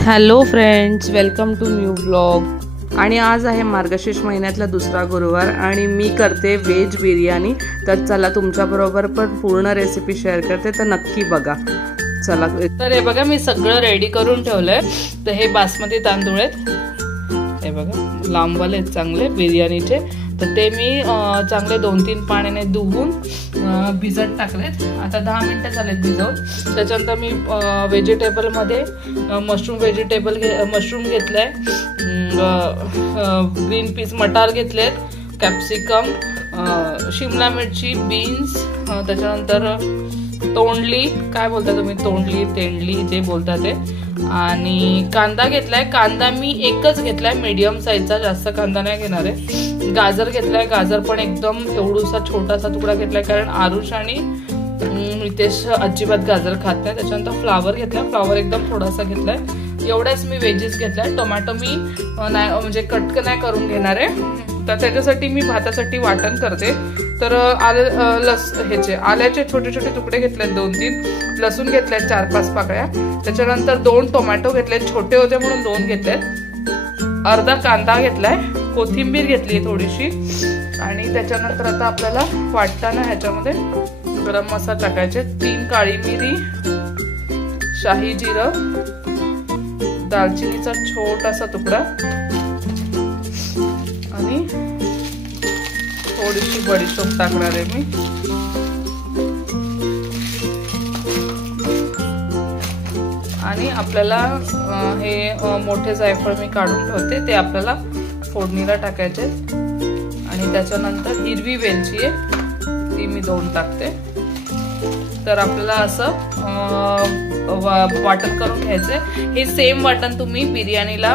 Hello friends, welcome to new blog. आणि आज आहे मार्गशीर्ष महिन्यातला दुसरा गुरुवार आणि मी करते व्हेज बिर्याणी। तर चला तुमच्याबरोबर पण पूर्ण रेसिपी शेअर करते, तर नक्की बघा। चला, तर हे बघा मी सगळं रेडी करून ठेवलंय। तर हे बासमती तांदूळ आहेत, हे बघा लांबवाले आहेत चांगले बिर्याणीचे। तर ते मी चांगले 2-3 पाण्याने धुवून भिजत टाकलेत। आता 10 मिनिटं झालेत भिजवून। त्याच्यानंतर मी व्हेजिटेबलमध्ये मशरूम घेतलाय, ग्रीन पीस मटार घेतलेत, कॅप्सिकम, शिमला मिरची, बीन्स, त्याच्यानंतर तोंडली, काय बोलता तुम्ही, तोंडली तेंडली जे बोलता ते, आणि कांदा घेतलाय। कांदा मी एकच घेतलाय, मीडियम साईजचा, जास्त कांदा नाही घेणार आहे। गाजर घेतलाय, गाजर पण एकदम एवढूसा छोटासा तुकडा घेतलाय, कारण आरुष आणि रितेश अजिबात गाजर खात नाही। त्याच्यानंतर फ्लावर घेतलाय, फ्लावर एकदम थोडासा घेतलाय। एवढ्याच मी वेजेस घेतलाय। टोमॅटो मी म्हणजे कट नाही करून घेणार आहे, तर त्याच्यासाठी मी भातासाठी वाटण करते। तर आल्याचे छोटे छोटे तुकडे घेतलेत 2-3, लसूण घेतलेत 4-5 पाकळ्या, त्याच्यानंतर 2 टोमॅटो घेतलेत, छोटे होते म्हणून 2 घेतलेत, अर्धा कांदा घेतलाय, कोथिंबीर घेतली थोडीशी, आणि त्याच्यानंतर आता आपल्याला वाटताना ह्याच्यामध्ये गरम मसाला टाकायचे, 3 काळी मिरी, शाही जिरं, दालचिनीचा छोटासा तुकडा आणि थोडीशी बडीशोप टाकणार आहे मी। आणि आपल्याला हे मोठे जायफळ मी काढून ठेवते, ते आपल्याला फोडणीला टाकायचे। आणि त्याच्यानंतर हिरवी वेलची आहे, ती मी 2 टाकते। तर आपल्याला असं वाटण करून घ्यायचंय। हे सेम वाटण तुम्ही बिर्याणीला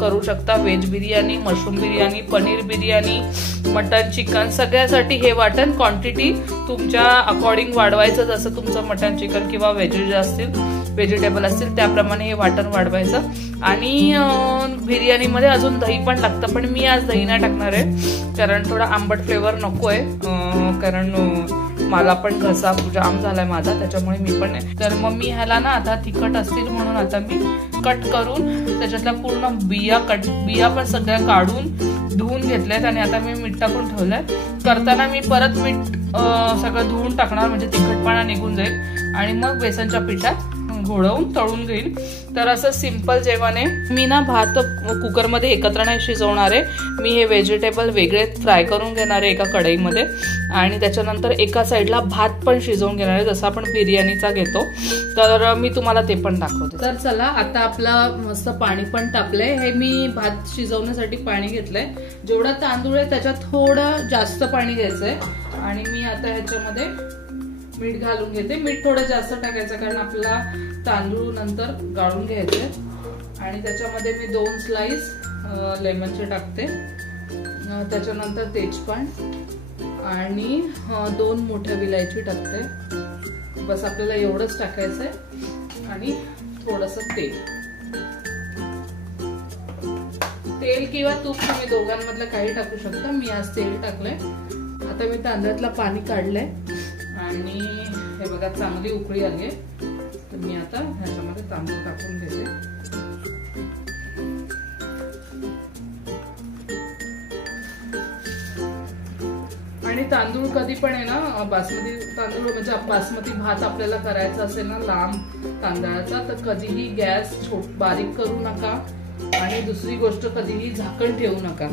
करू शकता, veg biryani, mushroom biryani, paneer biryani, mutton, chicken, सगळ्यासाठी हे वाटण क्वांटिटी तुमच्या अकॉर्डिंग वाढवायचं, जसं तुमचं मटन, चिकन किंवा व्हेजिटेबल असतील त्याप्रमाणे हे वाटण वाढवायचं। आणि बिर्याणीमध्ये अजून दही पण लागतं, पण मी आज दही नाही टाकणार आहे, कारण थोडा आंबट फ्लेवर नको आहे, कारण मला पण घसा जाम झालाय माझा, त्याच्यामुळे मी पण नाही। तर मग मी ह्याला ना आता तिखट असतील म्हणून आता मी कट करून त्याच्यातल्या पूर्ण बिया पण सगळ्या काढून धुवून घेतल्यात, आणि आता मी मीठ टाकून ठेवलंय। करताना मी परत मीठ सगळं धुवून टाकणार, म्हणजे तिखटपणा निघून जाईल, आणि मग बेसनच्या पिठात घोळवून तळून घेईल। तर असं सिंपल जेवण आहे। मी ना भात कुकरमध्ये एकत्र नाही शिजवणार आहे, मी हे व्हेजिटेबल वेगळे फ्राय करून घेणार आहे एका कढईमध्ये, आणि त्याच्यानंतर एका साईडला भात पण शिजवून घेणार आहे, जसं आपण बिर्याणीचा घेतो। तर मी तुम्हाला ते पण दाखवते। तर चला, आता आपला मस्त पाणी पण तापलंय। हे मी भात शिजवण्यासाठी पाणी घेतलंय, जेवढा तांदूळ आहे त्याच्यात थोडं जास्त पाणी घ्यायचंय। आणि मी आता ह्याच्यामध्ये मीठ घालून घेते, मीठ थोडं जास्त टाकायचं, कारण आपला तांदूळ नंतर गाळून घ्यायचे। आणि त्याच्यामध्ये मी 2 स्लाइस लेमनचे टाकते, त्याच्यानंतर तेजपान आणि 2 मोठ्या विलायची टाकते। बस आपल्याला एवढंच टाकायचंय, आणि थोडंसं तेल किंवा तूप तुम्ही दोघांमधलं काही टाकू शकता, मी आज तेल टाकलंय। आता मी तांदळातलं पाणी काढलंय, आणि हे बघा चांगली उकळी आली, तर मी आता ह्याच्यामध्ये तांदूळ टाकून घेते। आणि तांदूळ कधी पण आहे ना, बासमती तांदूळ म्हणजे बासमती भात आपल्याला करायचा असेल ना लांब तांदळाचा, तर कधीही गॅस बारीक करू नका, आणि दुसरी गोष्ट कधीही झाकण ठेवू नका,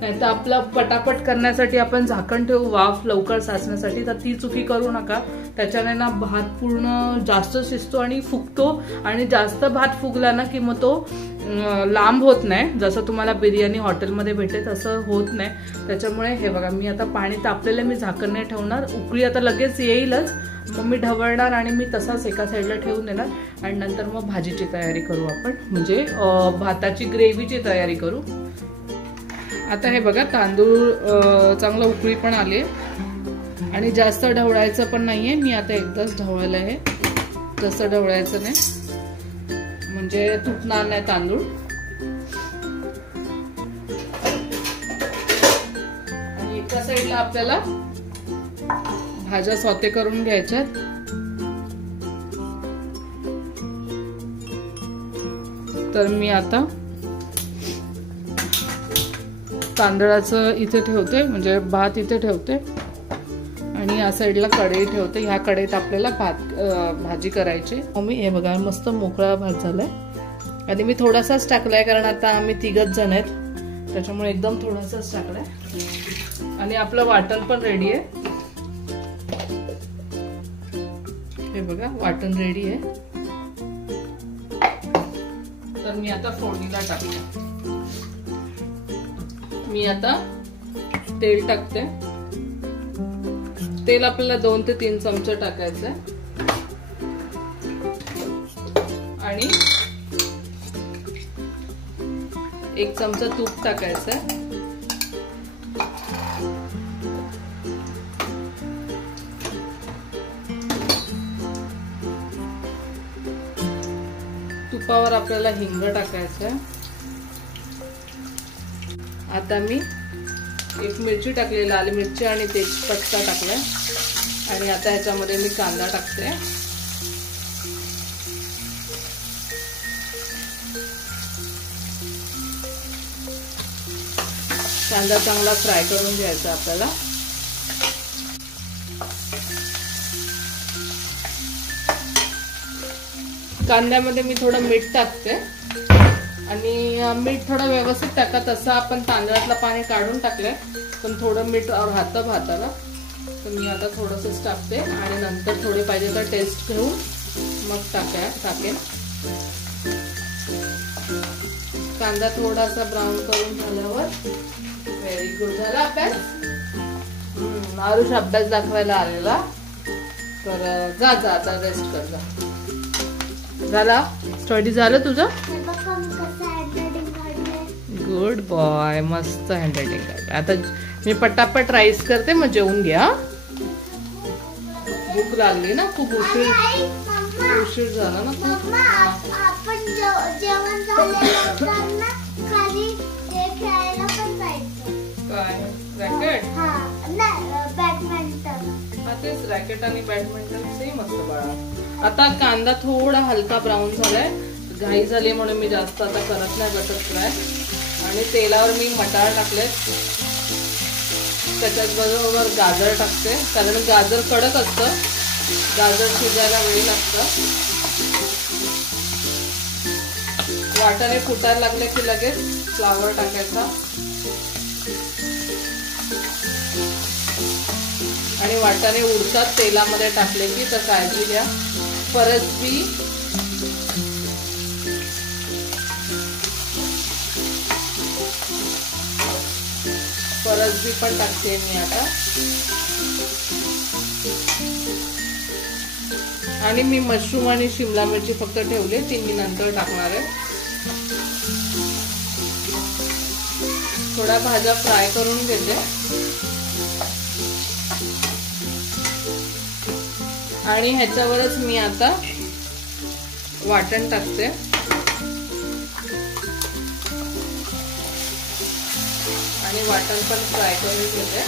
नाहीतर आपलं पटापट करण्यासाठी आपण झाकण ठेवू वाफ लवकर साचण्यासाठी, तर ती चुकी करू नका। त्याच्याने ना भात पूर्ण जास्त शिजतो आणि फुगतो, आणि जास्त भात फुगला ना की मग तो लांब होत नाही, जसं तुम्हाला बिर्याणी हॉटेलमध्ये भेटे तसं होत नाही। त्याच्यामुळे हे बघा मी आता पाणी तापलेलं, मी झाकण नाही ठेवणार, उकळी आता लगेच येईलच, मग मी ढवळणार आणि मी तसाच एका साईडला ठेवून देणार, आणि नंतर मग भाजीची तयारी करू आपण, म्हणजे भाताची ग्रेव्हीची तयारी करू। आता हे बघा तांदूळ चांगला उकळी पण आली, आणि जास्त ढवळायचं पण नाहीये, मी आता एकदाच ढवळलं आहे, तसं ढवळायचं नाही म्हणजे तुटणार नाही तांदूळ। आणि एका साईडला आपल्याला भाज्या सॉते करून घ्यायच्यात। तर मी आता तांदळाचं इथे ठेवते, म्हणजे भात इथे ठेवते आणि या साईडला कढई ठेवते. ह्या कढईत आपल्याला भाजी करायची. मम्मी हे बघा मस्त मोकळा भात झालाय आणि मी थोडासाच टाकलाय कारण आता आम्ही 3 जण आहेत, त्याच्यामुळे एकदम थोडासाच टाकलाय. आणि आपलं वाटण पण रेडी आहे. हे बघा वाटण रेडी आहे. तर मी आता फोडणीला टाकते. मी आता तेल टाकते. तेल आपल्याला 2 ते 3 चमचे टाकायचं आणि 1 चमचा तूप टाकायचं. तुपावर आपल्याला हिंग टाकायचं. आता मी 1 मिरची टाकली, लाल मिरची आणि तेजपत्ता टाकलाय. आणि आता ह्याच्यामध्ये मी कांदा टाकते. कांदा चांगला फ्राय करून घ्यायचा आपल्याला. कांद्यामध्ये मी थोडं मीठ टाकते आणि मीठ थोडं व्यवस्थित टाका. तसं आपण तांदळातलं पाणी काढून टाकलंय, पण थोडं मीठ राहतं भाताला, तर मी आता थोडंसंच टाकते आणि नंतर थोडे पाहिजे तर टेस्ट घेऊन मग टाकेन. कांदा थोडासा ब्राऊन करून झाल्यावर व्हेरी गुड. झाला अभ्यास. आरुष अभ्यास दाखवायला आलेला, तर जा आता रेस्ट कर जा. झाला स्टडी झालं तुझं. गुड बॉय, मस्त हँडरायटिंग काढलं. आता मी पटापट राईस करते, मग जेवून घ्या. भूक लागली ना, खूप उशीर झाला ना खूप. काय रॅकेट? तेच रॅकेट आणि बॅडमिंटन सेम असतं बाळा. आता कांदा थोडा हलका ब्राऊन झालाय, घाई झाली म्हणून मी जास्त आता करत नाही बटर फ्राय. आणि तेलावर मी मटार टाकले, त्याच्याच बरोबर गाजर टाकते कारण गाजर कडक असतं, गाजर शिजायला वेळ लागतं. वाटाणे फुटायला लागले की लगेच फ्लावर टाकायचा आणि वाटाणे उडतात तेलामध्ये टाकले की, तर काळजी घ्या. फरसबी पण टाकते मी आता. आणि मी मशरूम आणि शिमला मिरची फक्त ठेवले, ती मी नंतर टाकणार आहे. थोड्या भाज्या फ्राय करून घेते आणि ह्याच्यावरच मी आता वाटण टाकते. आणि वाटण पण फ्राय करून घेते.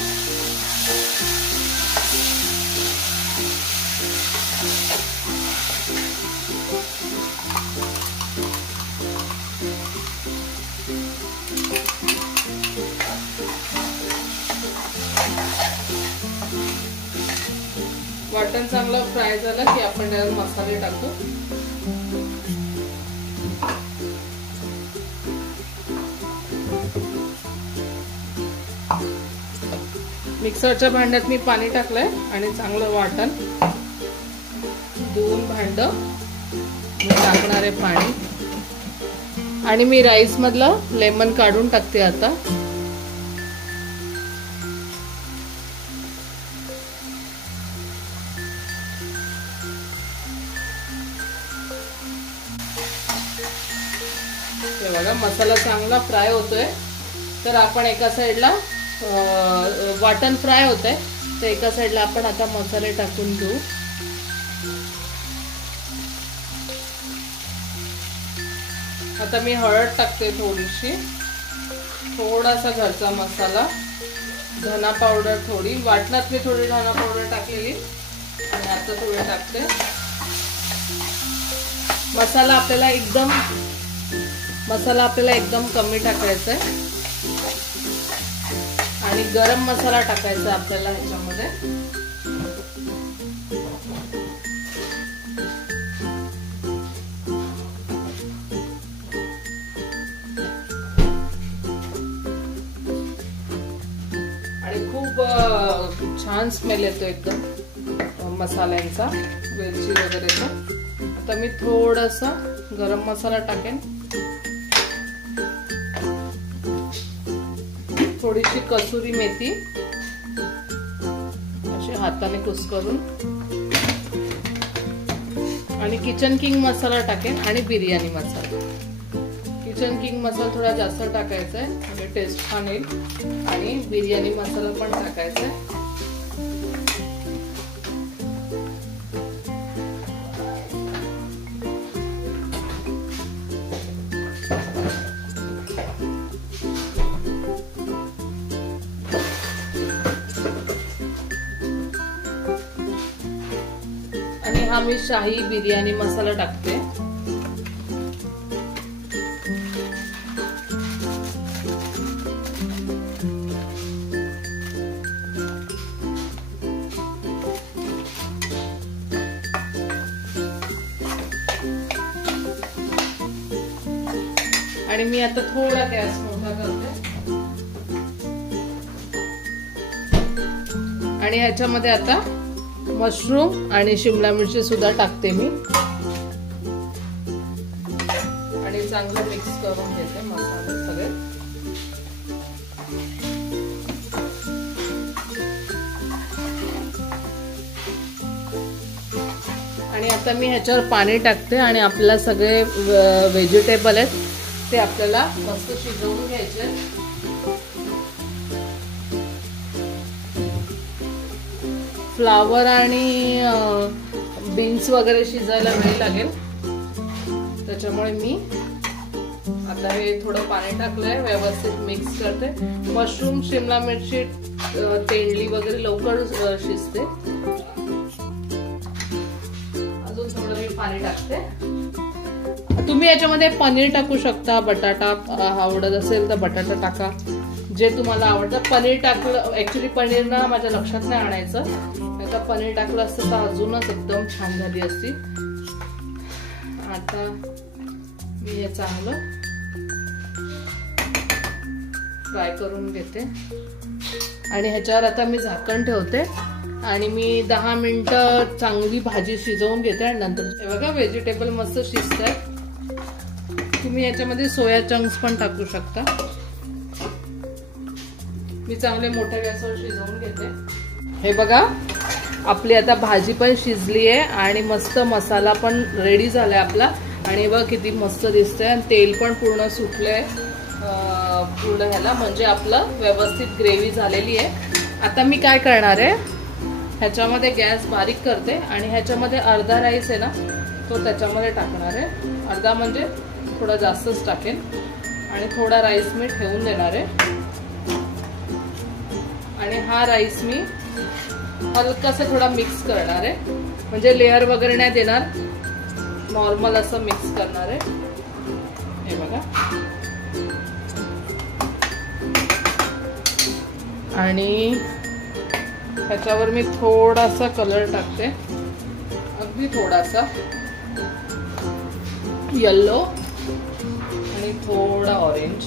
वाटण चांगलं फ्राय झालं की आपण त्यात मसाले टाकतो. मिक्सरच्या भांड्यात मी पाणी टाकलंय आणि चांगलं वाटण 2 भांड मी टाकणार आहे पाणी. आणि मी राईस मधलं लेमन काढून टाकते आता. बघा मसाला चांगला फ्राय होतोय, तर आपण एका साईडला वाटण फ्राय होतंय, तर एका साईडला आपण आता मसाले टाकून घेऊ. आता मी हळद टाकते थोडीशी, थोडासा घरचा मसाला, धना पावडर थोडी, वाटणात मी थोडी धना पावडर टाकलेली आणि आता थोडी टाकते. मसाला आपल्याला एकदम मसाला आपल्याला एकदम कमी टाकायचा आहे आणि गरम मसाला टाकायचा आपल्याला ह्याच्यामध्ये. आणि खूप छान स्मेल येतो एकदम मसाल्यांचा, वेलची वगैरेचा. आता मी थोडासा गरम मसाला टाकेन, थोडीशी कसुरी मेथी अशी हाताने कुस्करून, आणि किचन किंग मसाला टाकेन आणि बिर्याणी मसाला. किचन किंग मसाला थोडा जास्त टाकायचा आहे म्हणजे टेस्ट छान येईल, आणि बिर्याणी मसाला पण टाकायचा आहे. आणि हा मी शाही बिर्याणी मसाला टाकते. आणि मी आता थोडा गॅस मोठा करते आणि ह्याच्यामध्ये आता मशरूम आणि शिमला मिरची सुद्धा टाकते मी, आणि चांगलं मिक्स करून घेते मसाले सगळे. आणि आता मी ह्याच्यावर पाणी टाकते आणि आपल्याला सगळे व्हेजिटेबल आहेत ते आपल्याला मस्त शिजवून घ्यायचे. फ्लावर आणि बीन्स वगैरे शिजायला वेळ लागेल, त्याच्यामुळे मी आता हे थोडं पाणी टाकलंय, व्यवस्थित मिक्स करते. मशरूम, शिमला मिरची, तेंडली वगैरे लवकर शिजते. अजून थोडं मी पाणी टाकते. तुम्ही याच्यामध्ये पनीर टाकू शकता, बटाटा आवडत असेल तर बटाटा टाका, जे तुम्हाला आवडतं. पनीर टाकलं, ऍक्च्युली पनीर ना माझ्या लक्षात नाही आणायचं, नाही तर पनीर टाकलं असतं तर अजूनच एकदम छान झाली असती. आता मी हे चांगलं फ्राय करून घेते आणि ह्याच्यावर आता मी झाकण ठेवते आणि मी 10 मिनिटं चांगली भाजी शिजवून घेते. आणि नंतर हे बघा व्हेजिटेबल मस्त शिजतात. तुम्ही याच्यामध्ये सोया चंक्स पण टाकू शकता. मी चांगले मोठ्या गॅसवर शिजवून घेते. हे बघा आपली आता भाजी पण शिजली आहे आणि मस्त मसाला पण रेडी झालाय आपला. आणि बघ किती मस्त दिसतंय आणि तेल पण पूर्ण सुटलंय पूर्ण ह्याला, म्हणजे आपलं व्यवस्थित ग्रेव्ही झालेली आहे. आता मी काय करणार आहे, ह्याच्यामध्ये गॅस बारीक करते आणि ह्याच्यामध्ये अर्धा राईस आहे ना तो त्याच्यामध्ये टाकणार आहे. अर्धा म्हणजे थोडा जास्तच टाकेन आणि थोडा राईस मी ठेवून देणार आहे. आणि हा राईस मी हलकासा थोडा मिक्स करणार आहे, म्हणजे लेअर वगैरे नाही देणार, नॉर्मल असं मिक्स करणार आहे. हे बघा. आणि ह्याच्यावर मी थोडासा कलर टाकते, अगदी थोडासा येलो आणि थोडा ऑरेंज.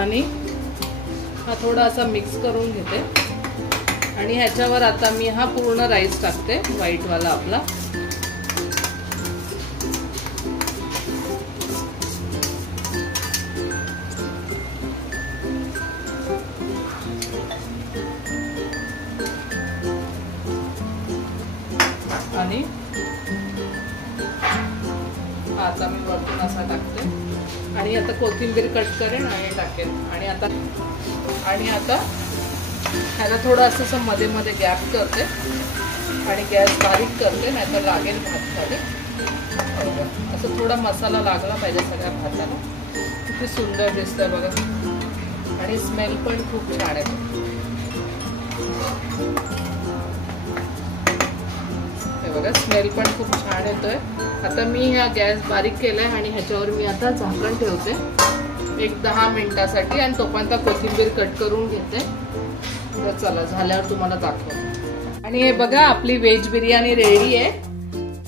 आणि हा थोडा असा मिक्स करून घेते. आणि ह्याच्यावर आता मी हा पूर्ण राईस टाकते, व्हाईट वाला आपला. आणि आता मी वरतून असा टाकते आणि आता कोथिंबीर कट करेन आणि टाकेन. आणि आता ह्याला थोडं असं मध्ये मध्ये गॅप करते आणि गॅस बारीक करते, नाही तर लागेल भात खाली. असं थोडा मसाला लागला पाहिजे सगळ्या भाताला. किती सुंदर दिसतंय बघा आणि स्मेल पण खूप छान आहे. हे बघा स्मेल पण खूप छान येतोय. आता मी हा गॅस बारीक केलाय आणि ह्याच्यावर मी आता झाकण ठेवते एक 10 मिनिटासाठी आणि तोपर्यंत कोथिंबीर कट करून घेते. तर चला झाल्यावर तुम्हाला दाखवते. आणि हे बघा आपली व्हेज बिर्याणी रेडी आहे.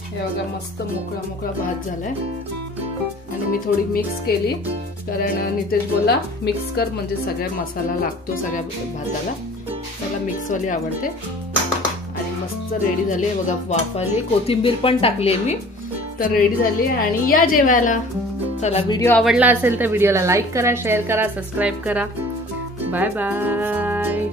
हे बघा मस्त मोकळा मोकळा भात झालाय आणि मी थोडी मिक्स केली कारण नितेश बोला मिक्स कर म्हणजे सगळ्या मसाला लागतो सगळ्या भाताला. त्याला मिक्सवाली आवडते. आणि मस्त रेडी झाली आहे बघा. वाफ आली, कोथिंबीर पण टाकली मी. तर रेडी झाली आणि या जेवायला. चला व्हिडिओ आवडला असेल तर व्हिडिओला लाईक करा, शेअर करा, सबस्क्राईब करा. Bye bye.